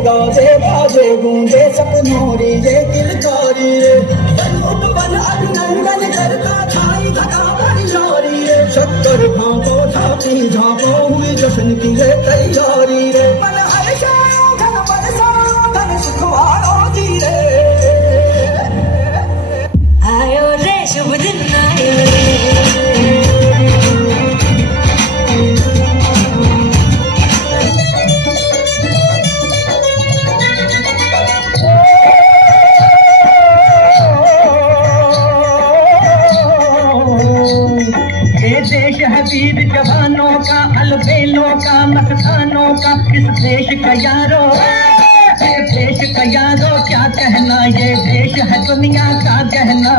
गाजे बाजे गूंजे सपनोरी ये किलकारी रे बन अभिनंदन करता छाई धका परियारी रे शक्कर भांको झांकी झांको हुई जश्न की ये तैयारी रे मन हर्षा धन बरसा धन सुखवारो धीरे आयो रे शुभ दिन आयो रे वीर जवानों का अलबेलों का मस्तानों का इस देश का यारो देश का यारो क्या कहना ये देश है दुनिया का कहना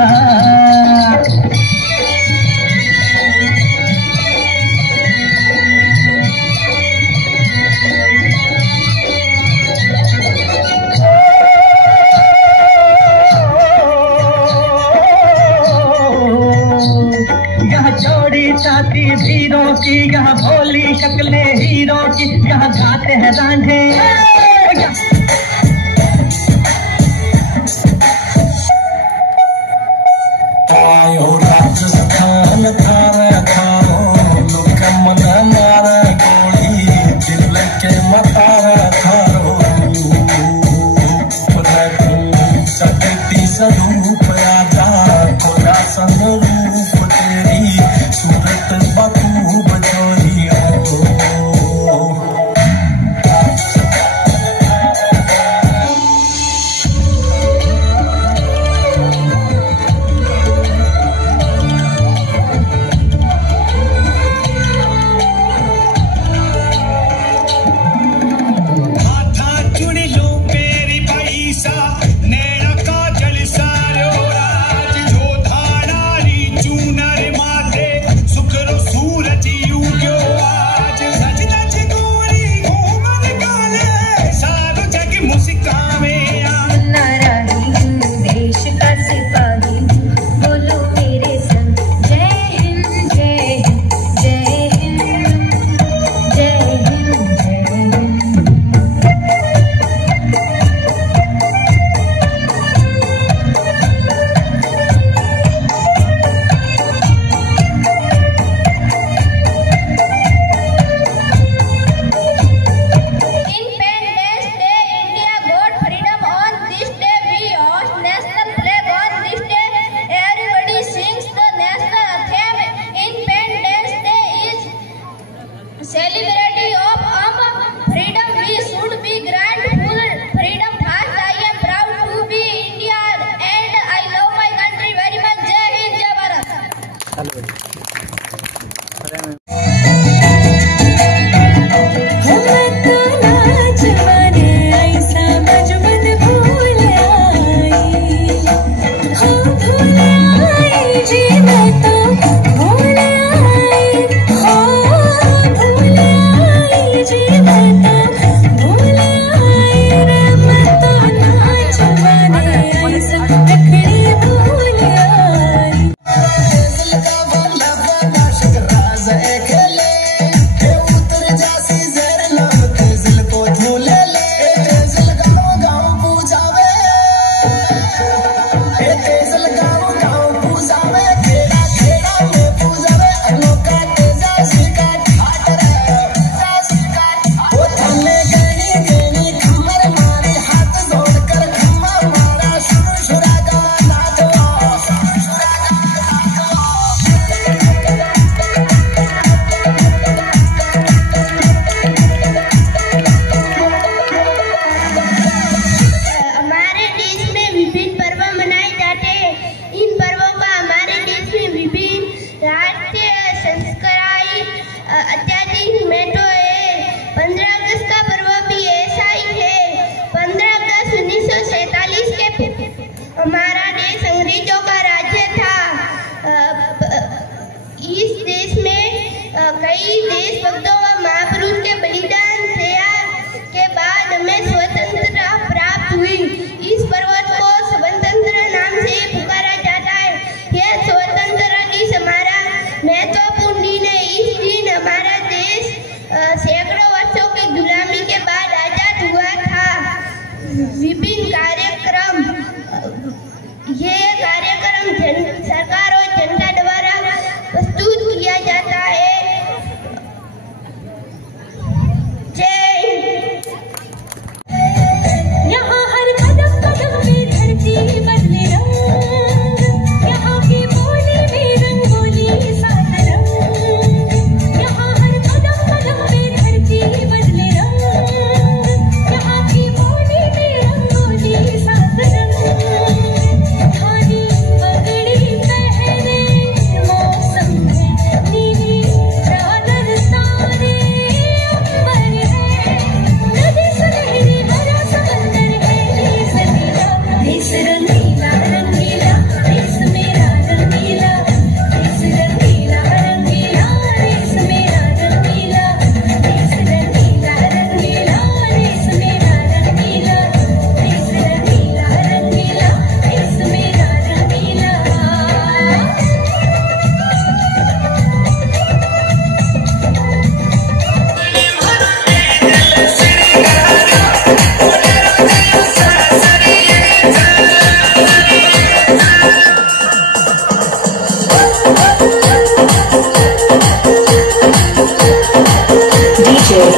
छाती वीरों की यहाँ भोली शक्लें हीरों की यहाँ गाते हैं रांझे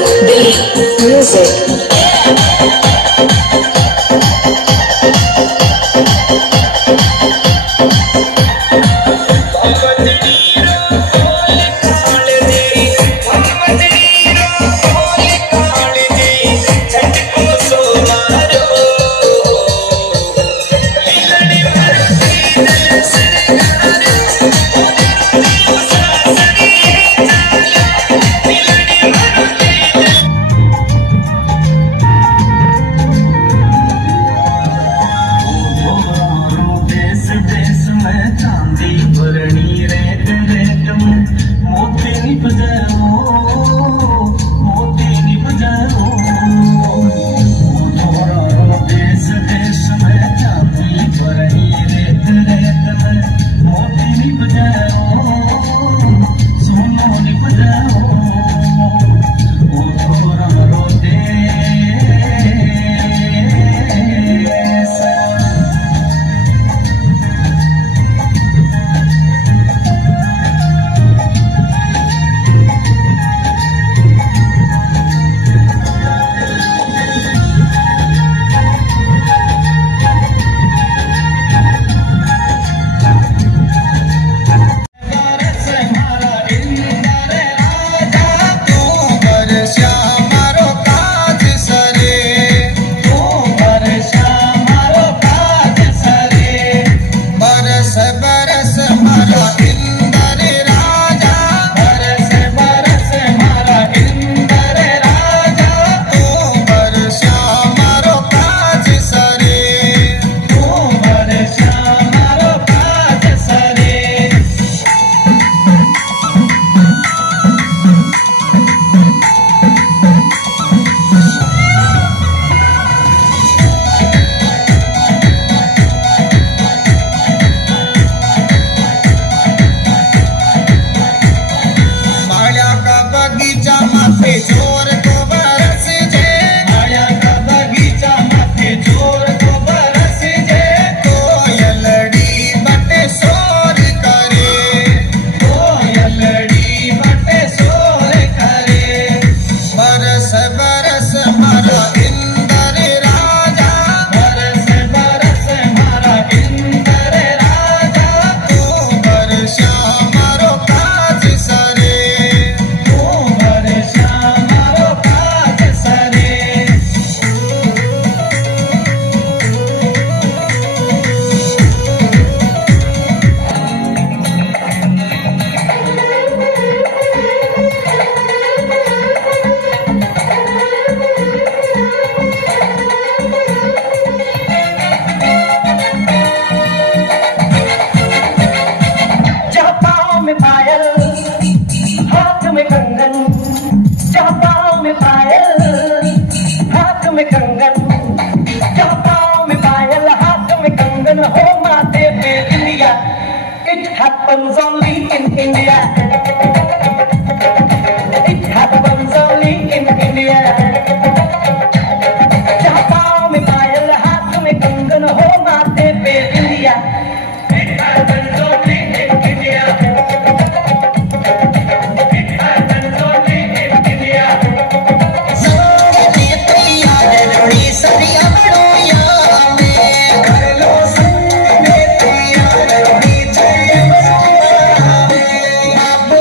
Delhi music. It happens only in India. It happens only in India. जहाँ पाँव में पायल हाथ में कंगन हो माथे पे बिंदिया. It happens only in India. It happens only in India. सोने तैयार रोड़ी सदिया बड़ोया में कर लो सोने तैयार रोड़ी चले बड़ोया में.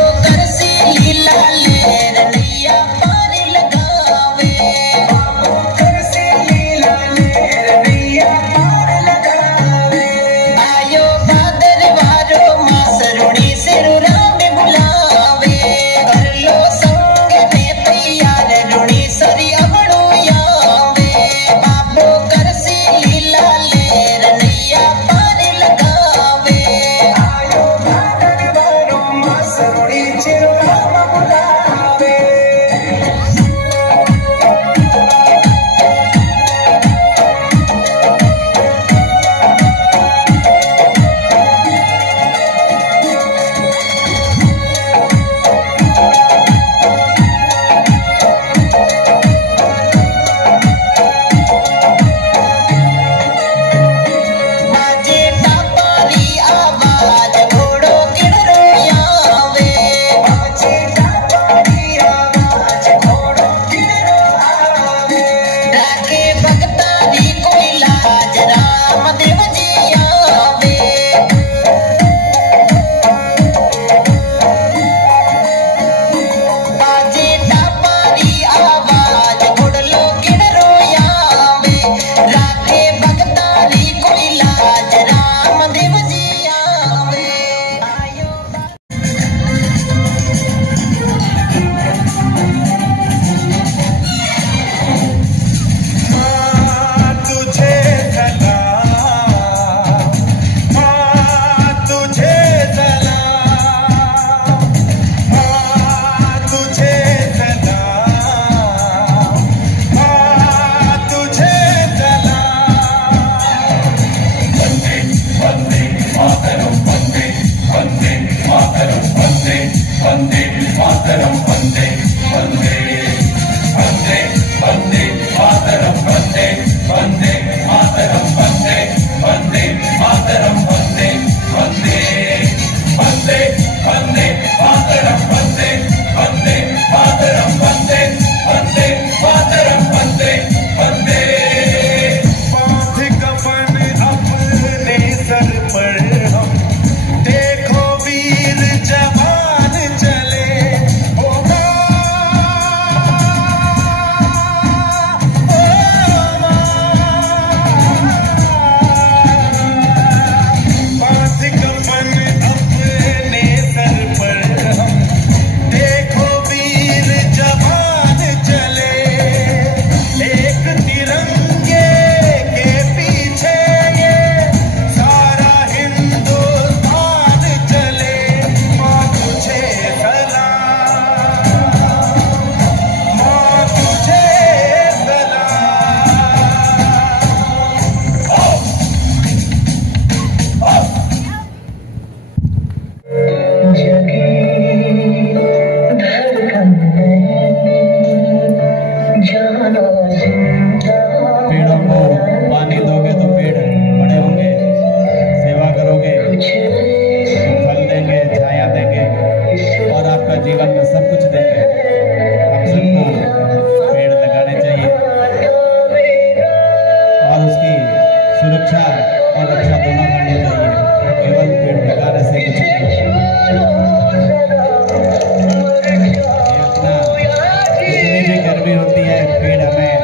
गर्मी होती है, पेड़ हमें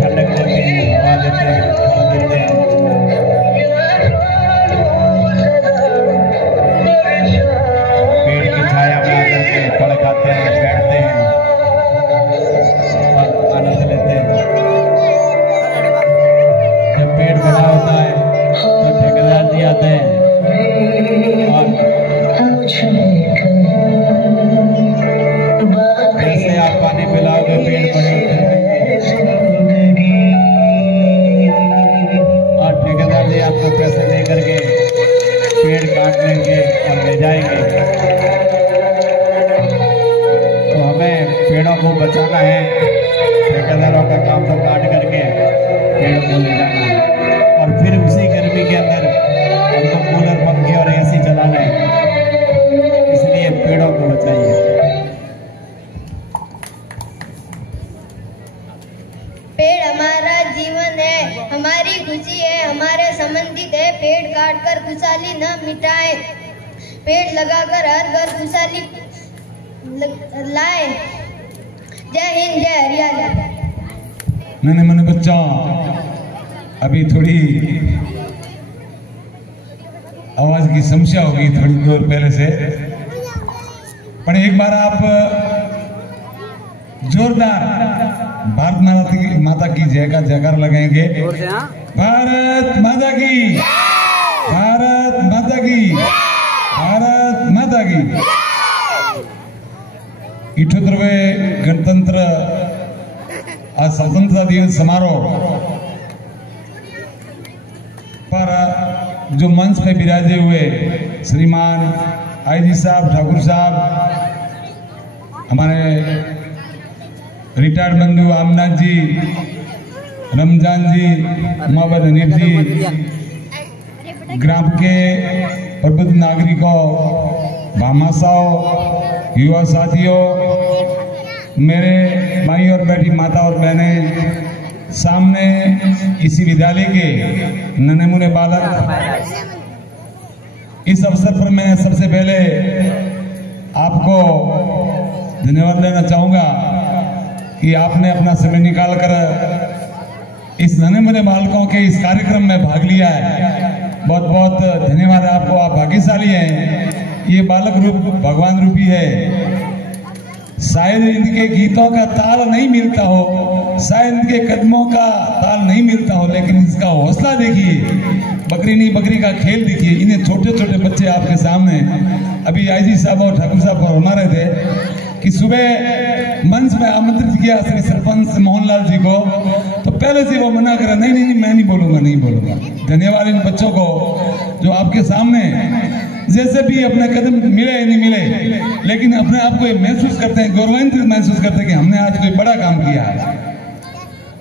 ठंडक देते हैं, हवा देते हैं, फल देते हैं। पेड़ की छाया में आकर के फल खाते हैं, बैठते हैं और आनंद लेते हैं। जब पेड़ बड़ा होता है तो ठेकेदार जी आते हैं और जैसे आप पानी पिलाओगे पेड़ बड़े होते रहेंगे और ठेकेदार जी आपको पैसे दे करके पेड़ काट लेंगे और ले जाएंगे। तो हमें पेड़ों को बचाना है, ठेकेदारों का काम तो काट करके पेड़ को ले जाना है और फिर उसी गर्मी के अंदर हमको कूलर, पंखे और एसी चलाना है। इसलिए पेड़ों को बचाइए। पेड़ हमारा जीवन है, हमारी खुशी है, हमारे संबंधित है। पेड़ काटकर खुशहाली न मिटाएं, पेड़ लगाकर हर घर खुशहाली लाए। जय हिंद, जय हरियाणा। नन्हे मुन्ने बच्चों, अभी थोड़ी आवाज की समस्या होगी थोड़ी देर पहले से, पर एक बार आप जोरदार भारत माता की जय का जयकार लगाएंगे। भारत माता की, भारत माता की, भारत माता की। 78वें गणतंत्र आज स्वतंत्रता दिवस समारोह पर जो मंच पे विराजे हुए श्रीमान आईजी साहब, ठाकुर साहब, हमारे रिटायर्ड बंधु आमनाथ जी, रमजान जी, मोहम्मद हनीफ जी, ग्राम के प्रबुद्ध नागरिकों, भामाशाओं, युवा साथियों, मेरे भाई और बेटी, माता और बहनें, सामने इसी विद्यालय के नन्हे मुन्ने बालक, इस अवसर पर मैं सबसे पहले आपको धन्यवाद देना चाहूंगा कि आपने अपना समय निकालकर इस नन्हे मुन्ने बालकों के इस कार्यक्रम में भाग लिया है। बहुत बहुत धन्यवाद आपको, आप भाग्यशाली हैं। ये बालक रूप भगवान रूपी है। शायद इनके गीतों का ताल नहीं मिलता हो, शायद इनके कदमों का ताल नहीं मिलता हो, लेकिन इसका हौसला देखिए, बकरी नहीं बकरी का खेल देखिए। इन्हें छोटे छोटे बच्चे आपके सामने, अभी आईजी साहब और ठाकुर साहब फरमा रहे थे कि सुबह मंच में आमंत्रित किया श्री सरपंच मोहनलाल जी को, तो पहले से वो मना करा, नहीं नहीं मैं नहीं बोलूंगा। धन्यवाद इन बच्चों को जो आपके सामने जैसे भी अपने कदम मिले नहीं मिले, लेकिन अपने आप को महसूस करते हैं, गौरवान्वित महसूस करते हैं कि हमने आज कोई बड़ा काम किया है।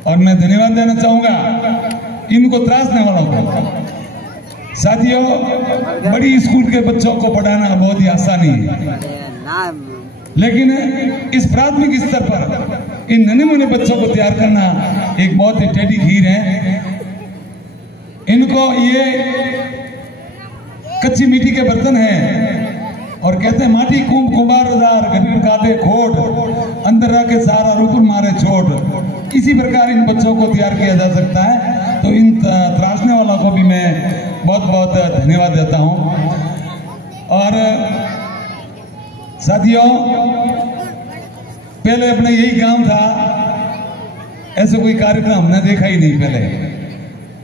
और मैं धन्यवाद देना चाहूंगा इनको त्रासने वालों को। साथियों, बड़ी स्कूल के बच्चों को पढ़ाना बहुत ही आसानी है, लेकिन इस प्राथमिक स्तर पर इन नन्हे मुन्ने बच्चों को तैयार करना एक बहुत ही टेढ़ी खीर है। इनको ये कच्ची मिट्टी के बर्तन हैं और कहते हैं माटी कुंभ कुंभारदार गरीब काटे खोट, अंदर रह के सारा रूपुर मारे छोट। इसी प्रकार इन बच्चों को तैयार किया जा सकता है। तो इन त्रासने वालों को भी मैं बहुत बहुत धन्यवाद देता हूं। और साथियों, पहले अपना यही काम था, ऐसे कोई कार्यक्रम हमने देखा ही नहीं। पहले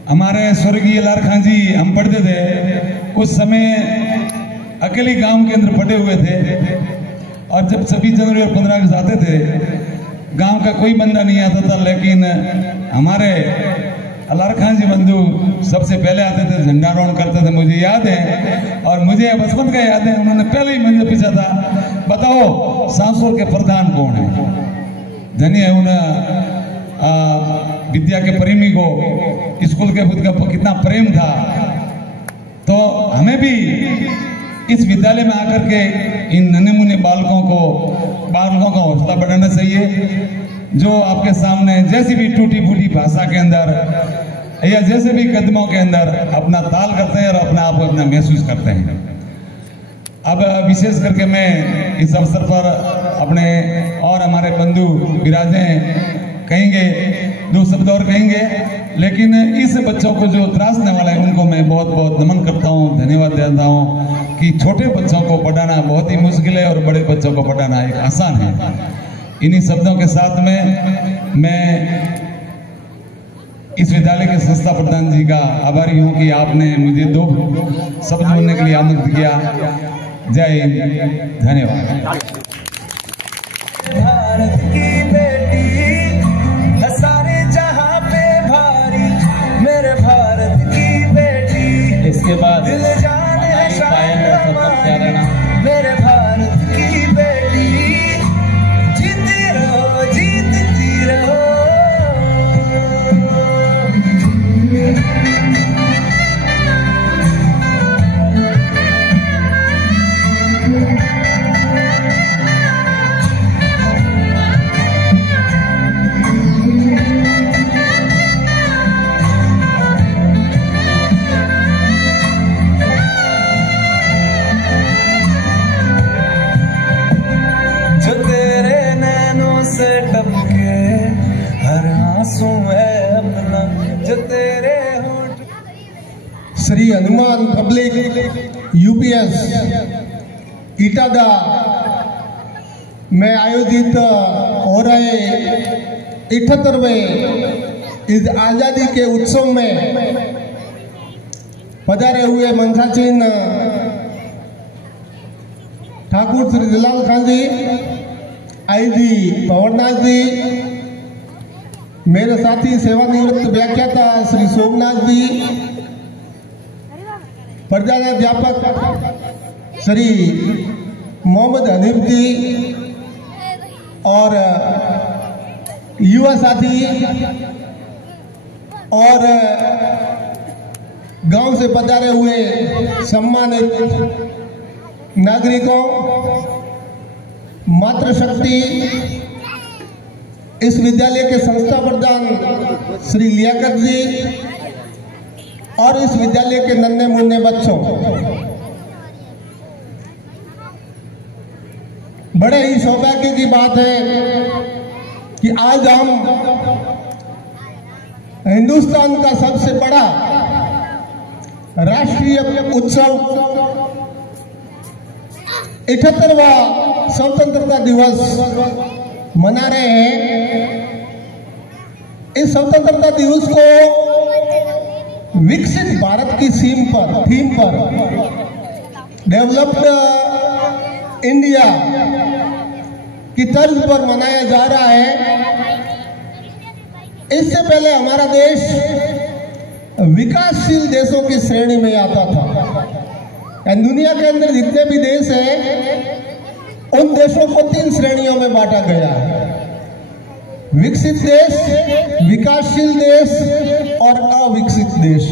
हमारे स्वर्गीय लार खां जी, हम पढ़ते थे उस समय अकेले गांव के अंदर पड़े हुए थे, और जब 26 जनवरी और 15 अगस्त आते थे, गांव का कोई बंदा नहीं आता था, लेकिन हमारे लार खां जी बंधु सबसे पहले आते थे, झंडारोहण करते थे। मुझे याद है, और मुझे बचपन का याद है, उन्होंने पहले ही मुझे पूछा था, बताओ सांसुर के प्रधान कौन है। धन्य है उन विद्या के प्रेमी को, स्कूल के खुद का कितना प्रेम था। तो हमें भी इस विद्यालय में आकर के इन नन्हे मुन्ने बालकों का हौसला बढ़ाना चाहिए, जो आपके सामने जैसी भी टूटी फूटी भाषा के अंदर या जैसे भी कदमों के अंदर अपना ताल करते हैं और अपना आप को अपना महसूस करते हैं। अब विशेष करके मैं इस अवसर पर अपने और हमारे बंधु विराजे कहेंगे, 2 शब्द और कहेंगे, लेकिन इस बच्चों को जो त्रासने वाला है उनको मैं बहुत बहुत नमन करता हूँ, धन्यवाद देता हूँ कि छोटे बच्चों को पढ़ाना बहुत ही मुश्किल है और बड़े बच्चों को पढ़ाना एक आसान है। इन्हीं शब्दों के साथ में मैं इस विद्यालय के संस्था प्रधान जी का आभारी हूँ कि आपने मुझे 2 शब्द बोलने के लिए आमंत्रित किया। जय हिंद, धन्यवाद। भारत की बेटी है सारे जहां पे भारी, मेरे भारत की बेटी। इसके बाद दिल जाने मेरे भारत की बेटी, जीती रहो जीतती रहो। श्री हनुमान पब्लिक यूपीएस इटादा में आयोजित हो रहे 78वें इस आज़ादी के उत्सव में पधारे हुए मंसाचिन ठाकुर श्री जलाल खान जी, आईजी पवननाथ जी, मेरे साथी सेवानिवृत्त व्याख्याता श्री सोमनाथ जी, प्राध्यापक श्री मोहम्मद हनीफ जी और युवा साथी और गांव से पधारे हुए सम्मानित नागरिकों, मातृशक्ति इस विद्यालय के संस्था प्रधान श्री लियाकत जी और इस विद्यालय के नन्हे मुन्ने बच्चों, बड़े ही सौभाग्य की बात है कि आज हम हिंदुस्तान का सबसे बड़ा राष्ट्रीय उत्सव 78वां स्वतंत्रता दिवस मना रहे हैं। इस स्वतंत्रता दिवस को विकसित भारत की थीम पर डेवलप्ड इंडिया की तर्ज पर मनाया जा रहा है। इससे पहले हमारा देश विकासशील देशों की श्रेणी में आता था। दुनिया के अंदर जितने भी देश हैं उन देशों को 3 श्रेणियों में बांटा गया है: विकसित देश, विकासशील देश और अविकसित देश।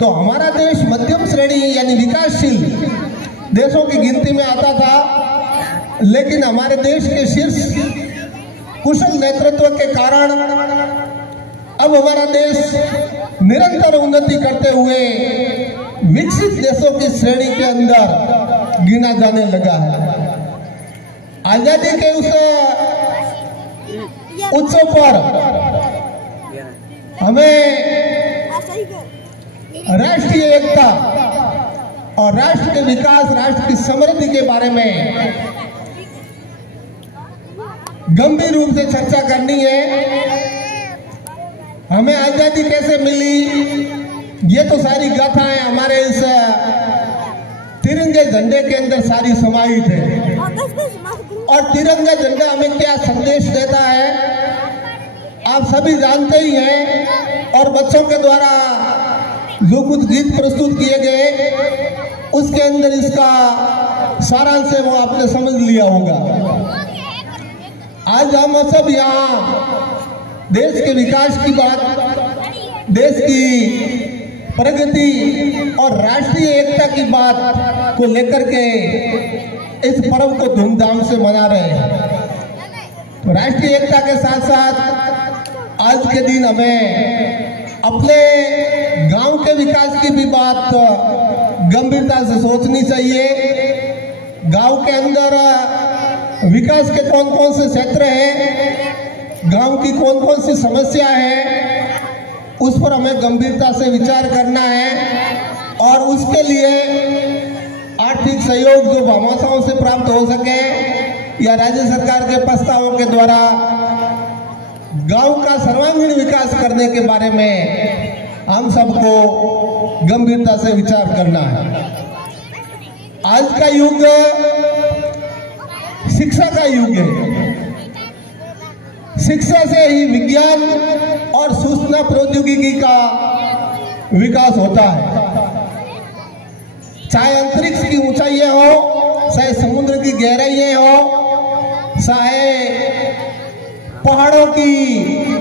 तो हमारा देश मध्यम श्रेणी यानी विकासशील देशों की गिनती में आता था, लेकिन हमारे देश के शीर्ष कुशल नेतृत्व के कारण अब हमारा देश निरंतर उन्नति करते हुए विकसित देशों की श्रेणी के अंदर गिना जाने लगा है। आजादी के उस उत्सव पर हमें राष्ट्रीय एकता और राष्ट्र के विकास, राष्ट्र की समृद्धि के बारे में गंभीर रूप से चर्चा करनी है। हमें आजादी कैसे मिली, ये तो सारी गाथाएं हमारे इस तिरंगे झंडे के अंदर सारी समाहित है। और तिरंगा झंडा हमें क्या संदेश देता है आप सभी जानते ही हैं। और बच्चों के द्वारा जो कुछ गीत प्रस्तुत किए गए उसके अंदर इसका सारांश है वो आपने समझ लिया होगा। आज हम सब यहाँ देश के विकास की बात, देश की प्रगति और राष्ट्रीय एकता की बात को लेकर के इस पर्व को धूमधाम से मना रहे हैं। तो राष्ट्रीय एकता के साथ साथ आज के दिन हमें अपने गांव के विकास की भी बात गंभीरता से सोचनी चाहिए। गांव के अंदर विकास के कौन कौन से क्षेत्र हैं, गांव की कौन कौन सी समस्या है, उस पर हमें गंभीरता से विचार करना है और उसके लिए आर्थिक सहयोग जो भामाशाहों से प्राप्त हो सके या राज्य सरकार के प्रस्तावों के द्वारा गांव का सर्वांगीण विकास करने के बारे में हम सबको गंभीरता से विचार करना है। आज का युग शिक्षा का युग है। शिक्षा से ही विज्ञान और सूचना प्रौद्योगिकी का विकास होता है। चाहे अंतरिक्ष की ऊंचाइयां हो, चाहे समुद्र की गहराइयां हो, चाहे पहाड़ों की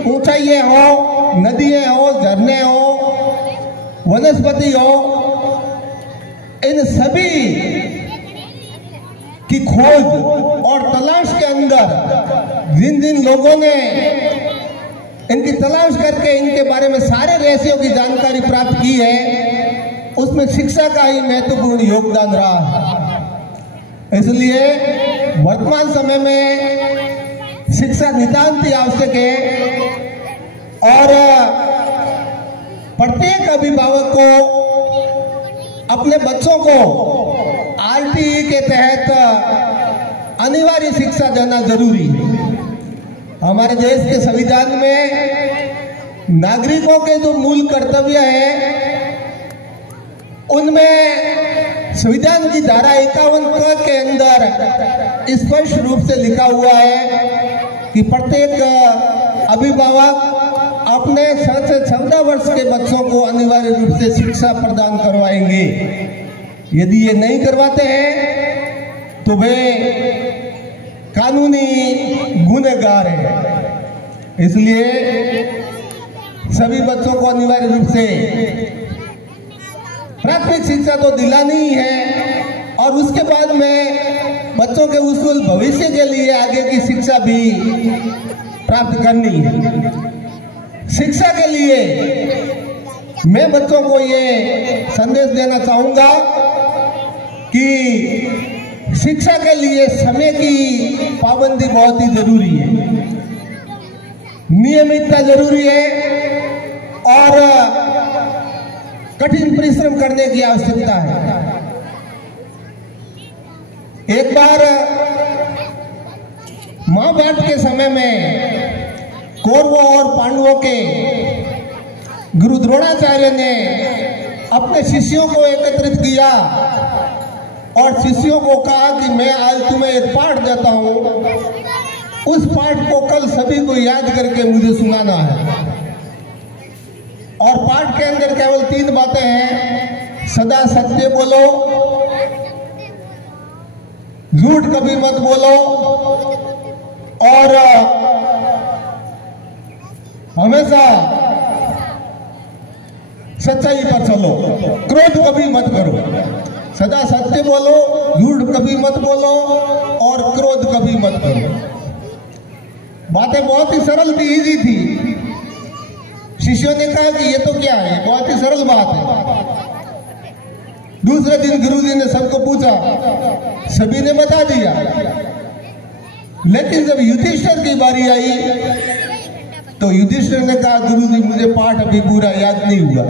ऊंचाइयां हो, नदियां हो, झरने हो, वनस्पति हो, इन सभी की खोज और तलाश के अंदर जिन जिन लोगों ने इनकी तलाश करके इनके बारे में सारे रहस्यों की जानकारी प्राप्त की है, उसमें शिक्षा का ही महत्वपूर्ण योगदान रहा है। इसलिए वर्तमान समय में शिक्षा नितांत ही आवश्यक है और प्रत्येक अभिभावक को अपने बच्चों को आरटीई के तहत अनिवार्य शिक्षा देना जरूरी है। हमारे देश के संविधान में नागरिकों के जो मूल कर्तव्य है उनमें संविधान की धारा 51 के अंदर स्पष्ट रूप से लिखा हुआ है कि प्रत्येक अभिभावक अपने 7 से 14 वर्ष के बच्चों को अनिवार्य रूप से शिक्षा प्रदान करवाएंगे। यदि ये नहीं करवाते हैं तो वे कानूनी गुनहगार हैं। इसलिए सभी बच्चों को अनिवार्य रूप से प्राथमिक शिक्षा तो दिलानी ही है और उसके बाद में बच्चों के उज्ज्वल भविष्य के लिए आगे की शिक्षा भी प्राप्त करनी है। शिक्षा के लिए मैं बच्चों को ये संदेश देना चाहूंगा कि शिक्षा के लिए समय की पाबंदी बहुत ही जरूरी है, नियमितता जरूरी है और कठिन परिश्रम करने की आवश्यकता है। एक बार महाभारत के समय में कौरवों और पांडवों के गुरु द्रोणाचार्य ने अपने शिष्यों को एकत्रित किया और शिष्यों को कहा कि मैं आज तुम्हें एक पाठ देता हूं, उस पाठ को कल सभी को याद करके मुझे सुनाना है। और पाठ के अंदर केवल 3 बातें हैं। सदा सत्य बोलो, झूठ कभी मत बोलो और हमेशा सच्चाई पर चलो, क्रोध कभी मत करो। सदा सत्य बोलो, झूठ कभी मत बोलो और क्रोध कभी मत करो। बातें बहुत ही सरल थी, इजी थी। शिष्यों ने कहा कि ये तो क्या है, बहुत ही सरल बात है। दूसरे दिन गुरुजी ने सबको पूछा, सभी ने बता दिया, लेकिन जब युधिष्ठिर की बारी आई तो युधिष्ठिर ने कहा गुरुजी मुझे पाठ अभी पूरा याद नहीं हुआ,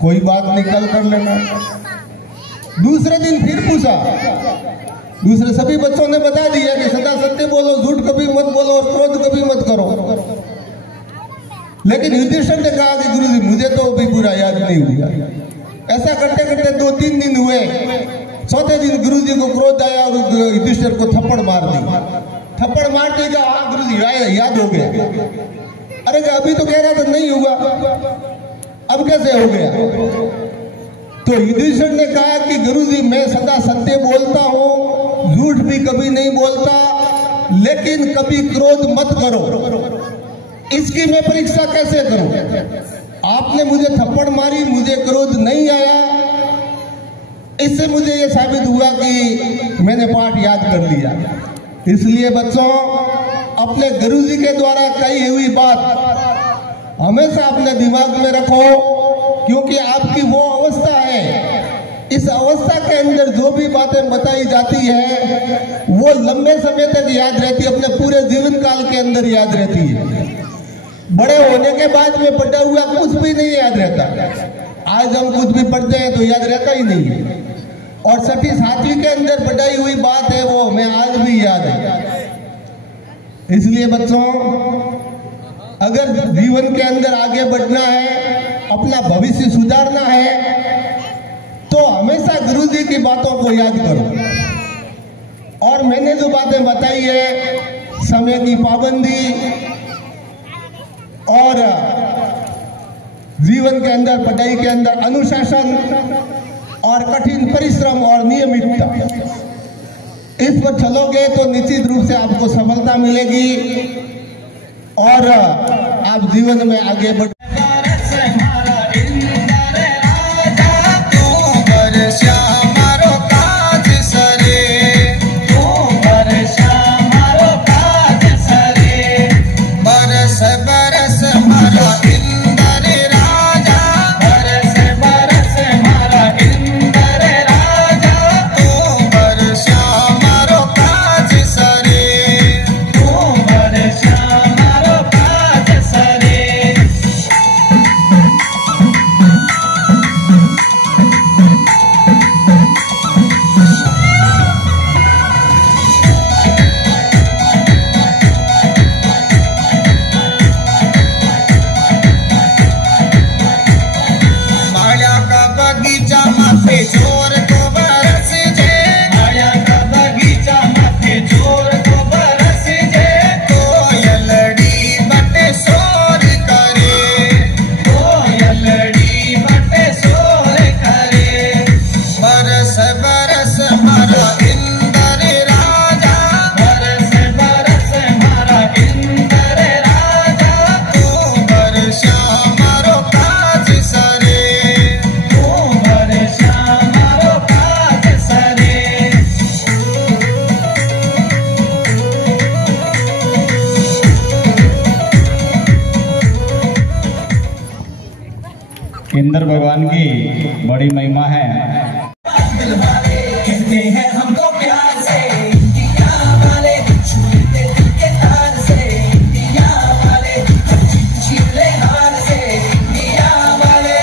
कोई बात नहीं कल कर लेना। दूसरे दिन फिर पूछा, दूसरे सभी बच्चों ने बता दिया कि सदा सत्य बोलो, झूठ कभी मत बोलो और क्रोध कभी मत करो। लेकिन युधिष्ठिर ने कहा कि गुरुजी मुझे तो अभी पूरा याद नहीं हुआ। ऐसा करते करते 2-3 दिन हुए। चौथे दिन गुरुजी को क्रोध आया और युधिष्ठिर को थप्पड़ मार दी। थप्पड़ मारते का हाँ गुरुजी याद हो गया। अरे अभी तो कह रहा था नहीं हुआ, अब कैसे हो गया? तो युधिष्ठिर ने कहा कि गुरुजी मैं सदा सत्य बोलता हूँ, झूठ भी कभी नहीं बोलता, लेकिन कभी क्रोध मत करो। इसकी मैं परीक्षा कैसे करूं? आपने मुझे थप्पड़ मारी, मुझे क्रोध नहीं आया, इससे मुझे यह साबित हुआ कि मैंने पाठ याद कर लिया। इसलिए बच्चों, अपने गुरुजी के द्वारा कही हुई बात हमेशा अपने दिमाग में रखो, क्योंकि आपकी वो अवस्था है इस अवस्था के अंदर जो भी बातें बताई जाती है वो लंबे समय तक याद रहती है, अपने पूरे जीवन काल के अंदर याद रहती है। बड़े होने के बाद में पढ़ा हुआ कुछ भी नहीं याद रहता। आज हम कुछ भी पढ़ते हैं तो याद रहता ही नहीं, और छठी सातवीं के अंदर पढ़ाई हुई बात है वो हमें आज भी याद है। इसलिए बच्चों, अगर जीवन के अंदर आगे बढ़ना है, अपना भविष्य सुधारना है, तो हमेशा गुरुजी की बातों को याद करो। और मैंने जो बातें बताई है, समय की पाबंदी और जीवन के अंदर, पढ़ाई के अंदर अनुशासन और कठिन परिश्रम और नियमितता, इस पर चलोगे तो निश्चित रूप से आपको सफलता मिलेगी और आप जीवन में आगे बढ़। इंद्र भगवान की बड़ी महिमा है। कहते हैं हमको प्यार से इंडिया वाले, छूते दिल के तार से इंडिया वाले, झीले हार से इंडिया वाले,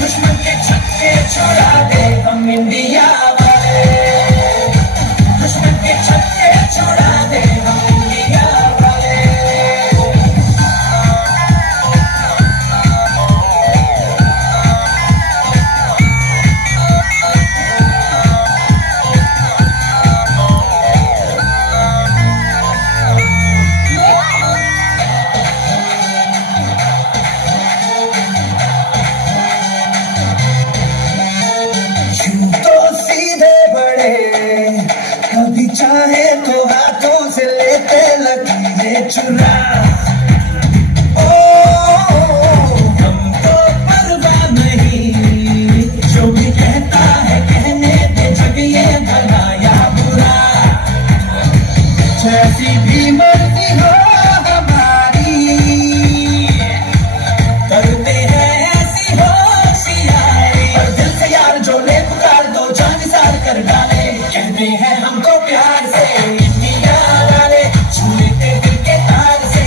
दुश्मन के छक्के छोड़ा दे हम इंडिया वाले, दुश्मन के छक्के छोड़ा दे हम इंडिया वाले। चाहे तो हाथों से लेते लकीरें चुरा, ओ हमको परवाह नहीं, जो भी कहता है कहने दे, जग ये भला या बुरा, जैसी भी मर्जी हो हमारी, करते हैं ऐसी होशियारी, पर दिल से यार जो ले पुकार दो जान निसार कर डाले। कहते हैं हमको प्यार से इंडिया वाले, छूते दिल के तार से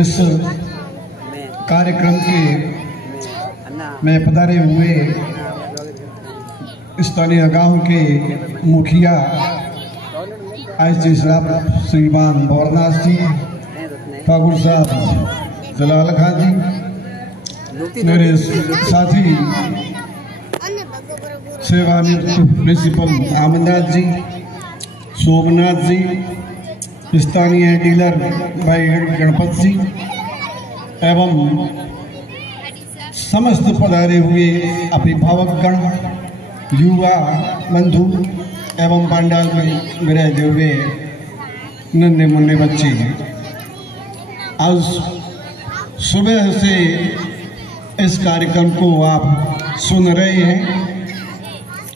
इस कार्यक्रम के में पधारे हुए स्थानीय गांव के मुखिया आईसी साहब श्रीमान भौरनाथ जी, ठाकुर साहब जलाल खान जी, मेरे साथी सेवानिवृत्त प्रिंसिपल आमनाथ जी, सोमनाथ जी, स्थानीय डीलर भाई गणपत जी एवं समस्त पधारे हुए अभिभावकगण, युवा बंधु एवं पंडाल में विराजे हुए नन्हे मुन्ने बच्चे, आज सुबह से इस कार्यक्रम को आप सुन रहे हैं।